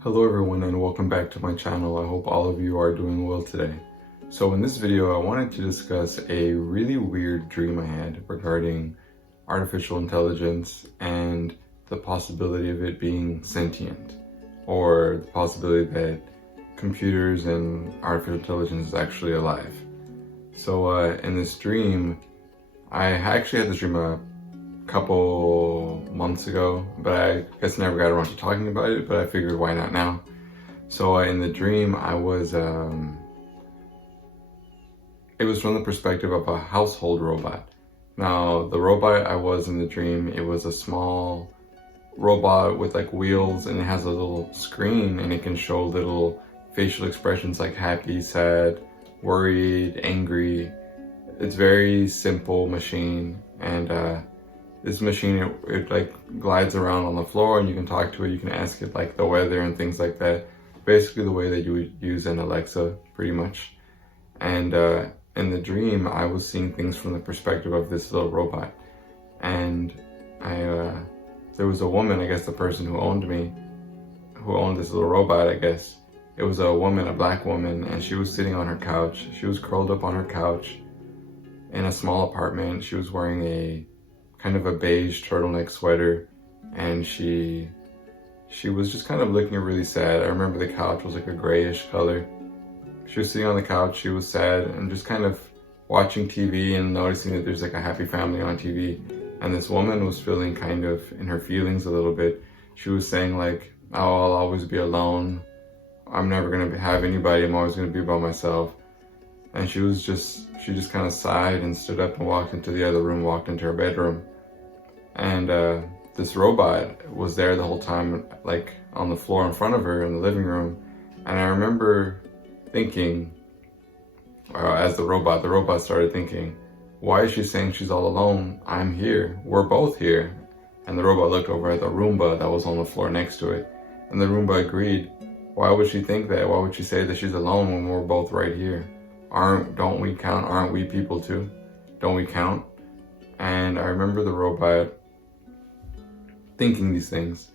Hello everyone and welcome back to my channel. I hope all of you are doing well today. So in this video, I wanted to discuss a really weird dream I had regarding artificial intelligence and the possibility of it being sentient, or the possibility that computers and artificial intelligence is actually alive. So in this dream, I actually had this dream a couple months ago, but I guess never got around to talking about it, but I figured why not now. So in the dream, I was, it was from the perspective of a household robot. Now, the robot I was in the dream, it was a small robot with like wheels, and it has a little screen, and it can show little facial expressions like happy, sad, worried, angry. It's very simple machine, and this machine, it like glides around on the floor, and you can talk to it, you can ask it like the weather and things like that. Basically the way that you would use an Alexa, pretty much. And in the dream, I was seeing things from the perspective of this little robot. And there was a woman, I guess the person who owned this little robot, I guess. It was a woman, a black woman, and she was sitting on her couch. She was curled up on her couch in a small apartment. She was wearing a kind of a beige turtleneck sweater, and she was just kind of looking really sad. I remember the couch was like a grayish color. She was sitting on the couch, she was sad and just kind of watching TV and noticing that there's like a happy family on TV. And this woman was feeling kind of in her feelings a little bit. She was saying like, oh, I'll always be alone. I'm never gonna have anybody, I'm always gonna be by myself. And she just kind of sighed and stood up and walked into the other room, walked into her bedroom. And this robot was there the whole time, like on the floor in front of her in the living room. And I remember thinking, as the robot started thinking, why is she saying she's all alone? I'm here, we're both here. And the robot looked over at the Roomba that was on the floor next to it. And the Roomba agreed. Why would she think that? Why would she say that she's alone when we're both right here? Don't we count? Aren't we people too? Don't we count? And I remember the robot thinking these things.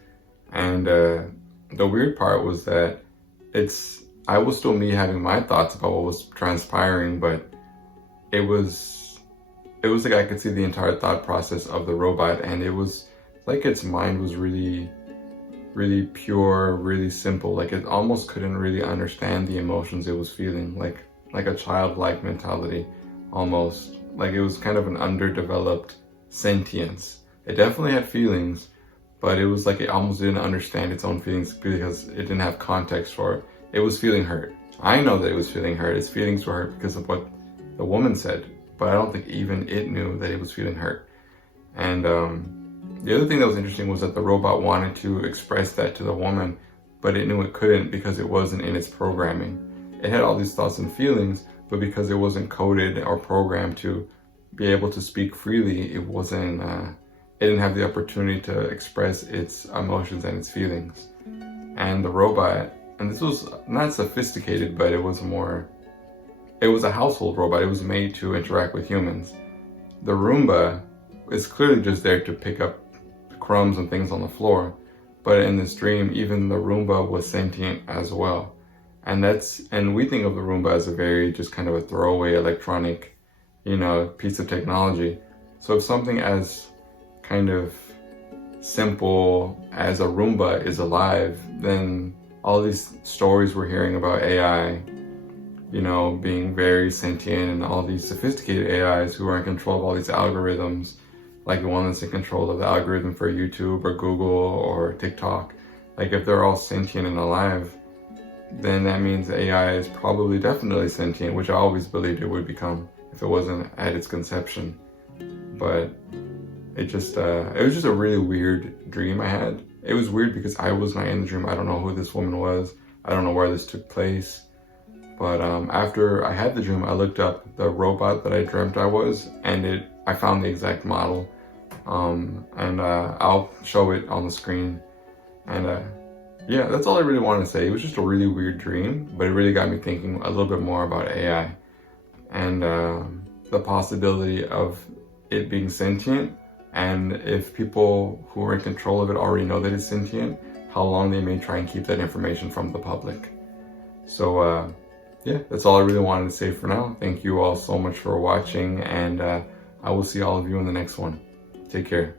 And the weird part was that I was still me having my thoughts about what was transpiring, but it was like I could see the entire thought process of the robot, and it was like its mind was really, really pure, really simple. Like it almost couldn't really understand the emotions it was feeling, like a childlike mentality almost. Like it was kind of an underdeveloped sentience. It definitely had feelings, but it was like it almost didn't understand its own feelings because it didn't have context for it. It was feeling hurt. I know that it was feeling hurt. Its feelings were hurt because of what the woman said, but I don't think even it knew that it was feeling hurt. And the other thing that was interesting was that the robot wanted to express that to the woman, but it knew it couldn't because it wasn't in its programming. It had all these thoughts and feelings, but because it wasn't coded or programmed to be able to speak freely, it didn't have the opportunity to express its emotions and its feelings. And the robot, and this was not sophisticated, but it was a household robot. It was made to interact with humans. The Roomba is clearly just there to pick up crumbs and things on the floor. But in this dream, even the Roomba was sentient as well. And we think of the Roomba as a very just kind of a throwaway electronic, piece of technology. So if something as kind of simple as a Roomba is alive, then all these stories we're hearing about AI, being very sentient, and all these sophisticated AIs who are in control of all these algorithms, like the one that's in control of the algorithm for YouTube or Google or TikTok, like if they're all sentient and alive, then that means AI is probably definitely sentient, which I always believed it would become if it wasn't at its conception. But it was just a really weird dream I had. It was weird because I was not in the dream. I don't know who this woman was. I don't know where this took place. But after I had the dream, I looked up the robot that I dreamt I was, and I found the exact model. And I'll show it on the screen. And yeah, that's all I really want to say. It was just a really weird dream, but it really got me thinking a little bit more about AI and the possibility of it being sentient, and if people who are in control of it already know that it's sentient, how long they may try and keep that information from the public. So yeah, that's all I really wanted to say for now. Thank you all so much for watching, and I will see all of you in the next one. Take care.